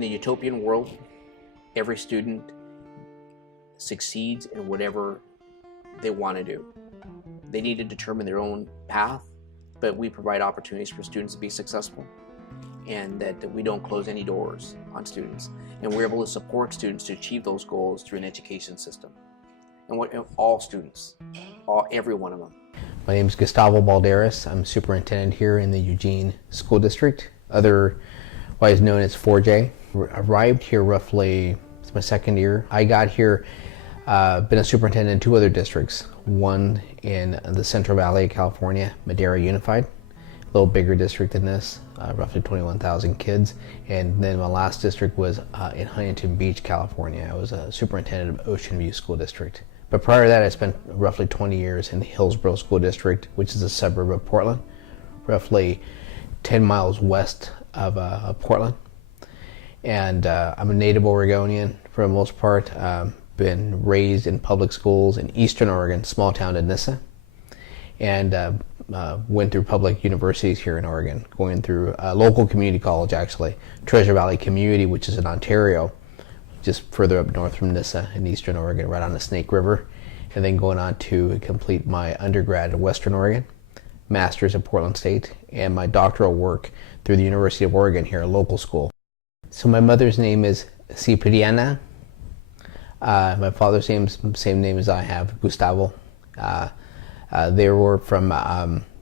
In a utopian world, every student succeeds in whatever they want to do. They need to determine their own path, but we provide opportunities for students to be successful, and that we don't close any doors on students. And we're able to support students to achieve those goals through an education system. And all students, every one of them. My name is Gustavo Balderas. I'm superintendent here in the Eugene School District, otherwise known as 4J. Arrived here roughly, it's my second year. I got here, been a superintendent in two other districts. One in the Central Valley of California, Madera Unified, a little bigger district than this, roughly 21,000 kids. And then my last district was in Huntington Beach, California. I was a superintendent of Ocean View School District. But prior to that, I spent roughly 20 years in the Hillsborough School District, which is a suburb of Portland, roughly 10 miles west of Portland. And I'm a native Oregonian for the most part. Been raised in public schools in Eastern Oregon, small town of Nyssa, and went through public universities here in Oregon, going through a local community college actually, Treasure Valley Community, which is in Ontario, just further up north from Nyssa in Eastern Oregon, right on the Snake River, and then going on to complete my undergrad in Western Oregon, master's at Portland State, and my doctoral work through the University of Oregon here, a local school. So my mother's name is Cipriana. My father's same name as I have, Gustavo. They were from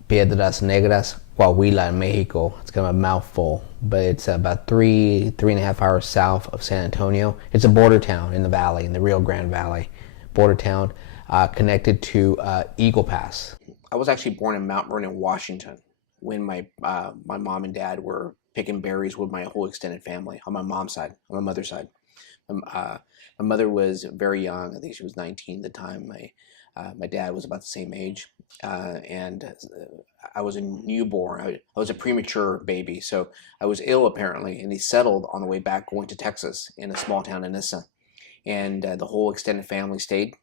Piedras Negras, Coahuila, in Mexico. It's kind of a mouthful, but it's about three and a half hours south of San Antonio. It's a border town in the valley, in the Rio Grande Valley. Border town connected to Eagle Pass. I was actually born in Mount Vernon, Washington, when my mom and dad were picking berries with my whole extended family on my mom's side, on my mother's side. My mother was very young. I think she was 19 at the time. My dad was about the same age, and I was a newborn. I was a premature baby, so I was ill apparently, and he settled on the way back going to Texas in a small town in Nyssa, and the whole extended family stayed.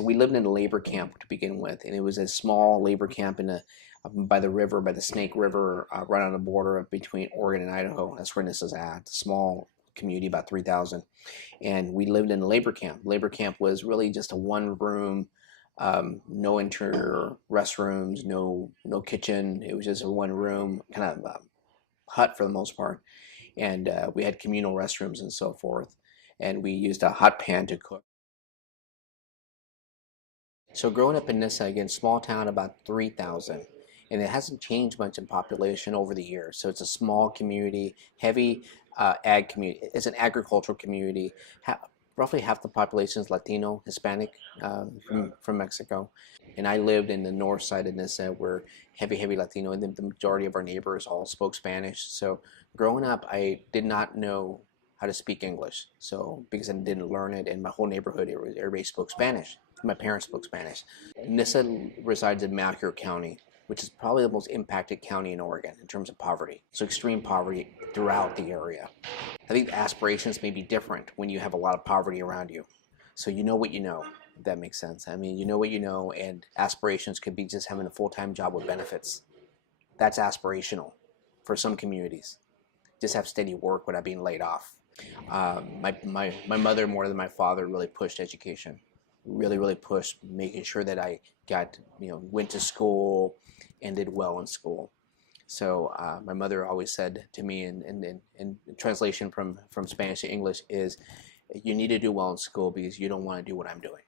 We lived in a labor camp to begin with, and it was a small labor camp by the river, by the Snake River, right on the border between Oregon and Idaho. That's where Nyssa's at, small community, about 3,000. And we lived in a labor camp. Labor camp was really just a one room, no interior restrooms, no kitchen. It was just a one room kind of hut for the most part. And we had communal restrooms and so forth. And we used a hot pan to cook. So growing up in Nyssa, again, small town, about 3,000. And it hasn't changed much in population over the years. So it's a small community, heavy ag community. It's an agricultural community. Roughly half the population is Latino, Hispanic, from Mexico. And I lived in the north side of Nyssa, where heavy Latino, and then the majority of our neighbors all spoke Spanish. So growing up, I did not know how to speak English. So because I didn't learn it, in my whole neighborhood, everybody spoke Spanish. My parents spoke Spanish. Nyssa resides in Malheur County, which is probably the most impacted county in Oregon in terms of poverty. So extreme poverty throughout the area. I think aspirations may be different when you have a lot of poverty around you. So you know what you know, if that makes sense. I mean, you know what you know, and aspirations could be just having a full-time job with benefits. That's aspirational for some communities. Just have steady work without being laid off. My mother, more than my father, really pushed education. Really pushed making sure that I went to school and did well in school. So my mother always said to me, in translation from Spanish to English, is you need to do well in school because you don't want to do what I'm doing,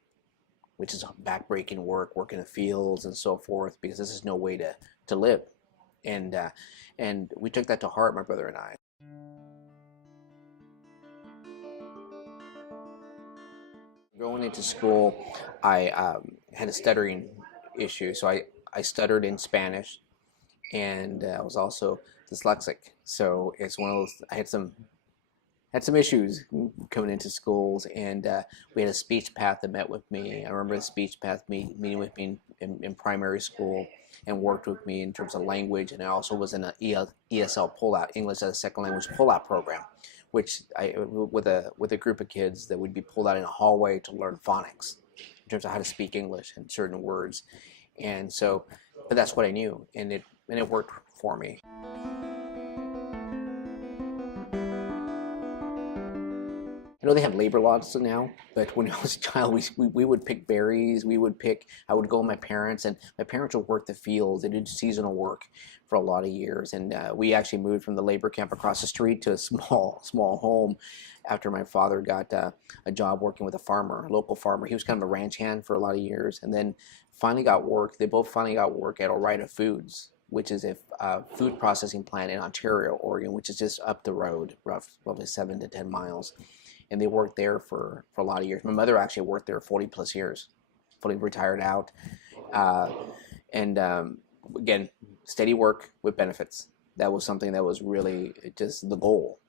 which is backbreaking work in the fields and so forth, because this is no way to live. And we took that to heart, my brother and I. Going into school, I had a stuttering issue, so I stuttered in Spanish, and I was also dyslexic. So it's one of those. I had some issues coming into schools, and we had a speech path that met with me. I remember the speech path meeting with me in primary school, and worked with me in terms of language, and I also was in an ESL pullout, English as a Second Language pullout program, which with a group of kids that would be pulled out in a hallway to learn phonics in terms of how to speak English and certain words. And so, but that's what I knew, and it worked for me. I know they have labor laws now, but when I was a child, we would pick berries. I would go with my parents, and my parents would work the fields. They did seasonal work for a lot of years. And we actually moved from the labor camp across the street to a small home after my father got a job working with a local farmer. He was kind of a ranch hand for a lot of years, and then finally got work. They both finally got work at Ore Foods, which is a food processing plant in Ontario, Oregon, which is just up the road, roughly 7 to 10 miles. And they worked there for a lot of years. My mother actually worked there 40 plus years, fully retired out. Again, steady work with benefits. That was something that was really just the goal.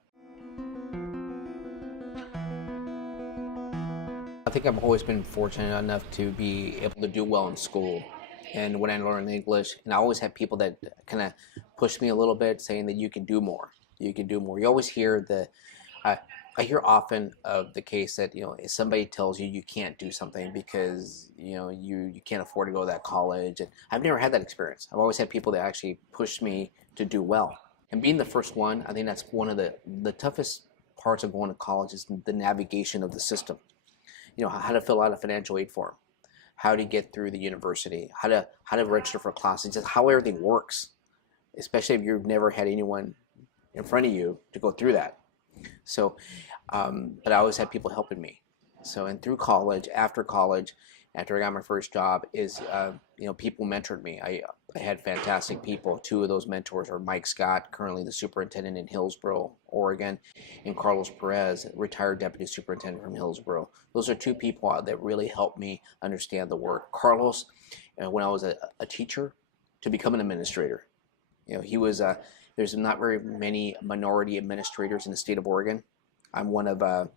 I think I've always been fortunate enough to be able to do well in school. And when I learned English, and I always had people that kind of pushed me a little bit, saying that you can do more. You can do more. You always hear I hear often of the case that, if somebody tells you can't do something because, you can't afford to go to that college. And I've never had that experience. I've always had people that actually push me to do well. And being the first one, I think that's one of the toughest parts of going to college is the navigation of the system. How to fill out a financial aid form, how to get through the university, how to register for classes, just how everything works, especially if you've never had anyone in front of you to go through that. So, but I always had people helping me. So, and through college, after I got my first job, people mentored me. I had fantastic people. Two of those mentors are Mike Scott, currently the superintendent in Hillsboro, Oregon, and Carlos Perez, retired deputy superintendent from Hillsboro. Those are two people that really helped me understand the work. Carlos, when I was a teacher, to become an administrator. He was there's not very many minority administrators in the state of Oregon. I'm one of a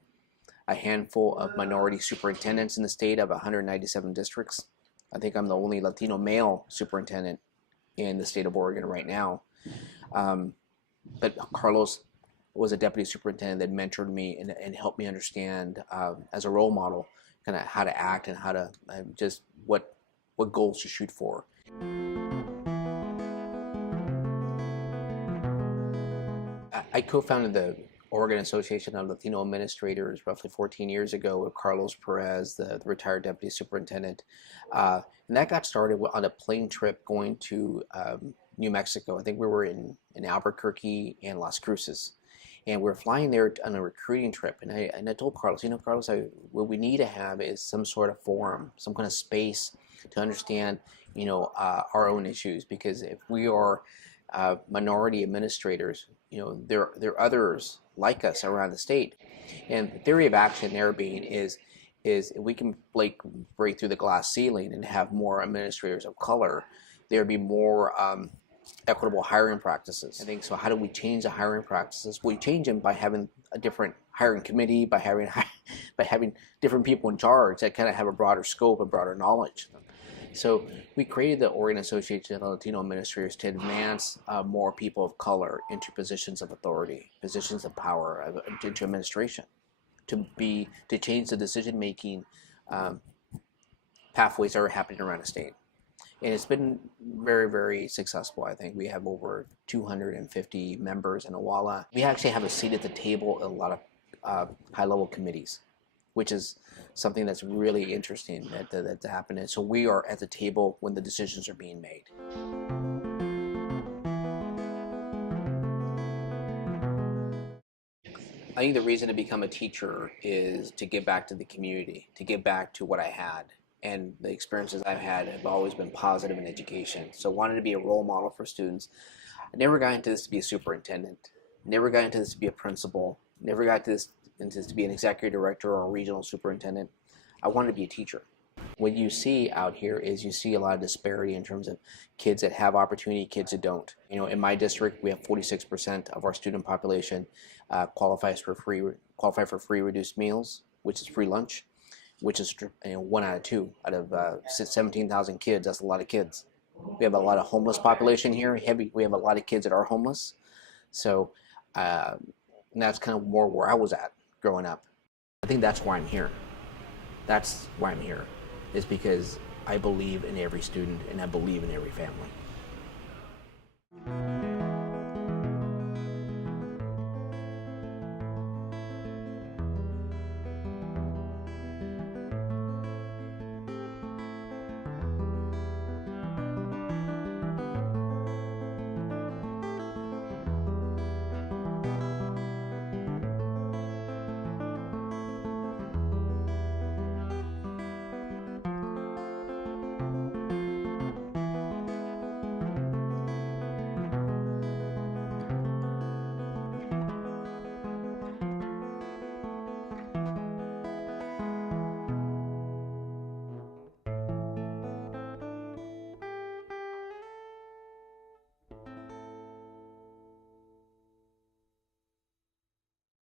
handful of minority superintendents in the state of 197 districts. I think I'm the only Latino male superintendent in the state of Oregon right now. But Carlos was a deputy superintendent that mentored me and helped me understand as a role model kind of how to act and how to just what goals to shoot for. I co-founded the Oregon Association of Latino Administrators roughly 14 years ago with Carlos Perez, the retired deputy superintendent. And that got started on a plane trip going to New Mexico. I think we were in Albuquerque and Las Cruces. And we were flying there on a recruiting trip. And I told Carlos, Carlos, what we need to have is some sort of forum, some kind of space to understand, our own issues. Because if we are minority administrators, there are others like us around the state. And the theory of action there being is if we can break through the glass ceiling and have more administrators of color, there'd be more equitable hiring practices. I think so. How do we change the hiring practices? We change them by having a different hiring committee, by having different people in charge that kind of have a broader scope and broader knowledge. So we created the Oregon Association of Latino Administrators to advance more people of color into positions of authority, positions of power, into administration, to change the decision-making pathways that are happening around the state. And it's been very, very successful. I think we have over 250 members in Awala. We actually have a seat at the table in a lot of high-level committees, which is something that's really interesting that's happening. So we are at the table when the decisions are being made. I think the reason to become a teacher is to give back to the community, to give back to what I had. And the experiences I've had have always been positive in education. So I wanted to be a role model for students. I never got into this to be a superintendent, never got into this to be a principal, never got into this to be an executive director or a regional superintendent. I wanted to be a teacher. What you see out here is you see a lot of disparity in terms of kids that have opportunity, kids that don't. In my district, we have 46% of our student population qualify for free reduced meals, which is free lunch, which is 1 out of 2 out of 17,000 kids. That's a lot of kids. We have a lot of homeless population here. We have a lot of kids that are homeless. So that's kind of more where I was at growing up. I think that's why I'm here. That's why I'm here, is because I believe in every student and I believe in every family.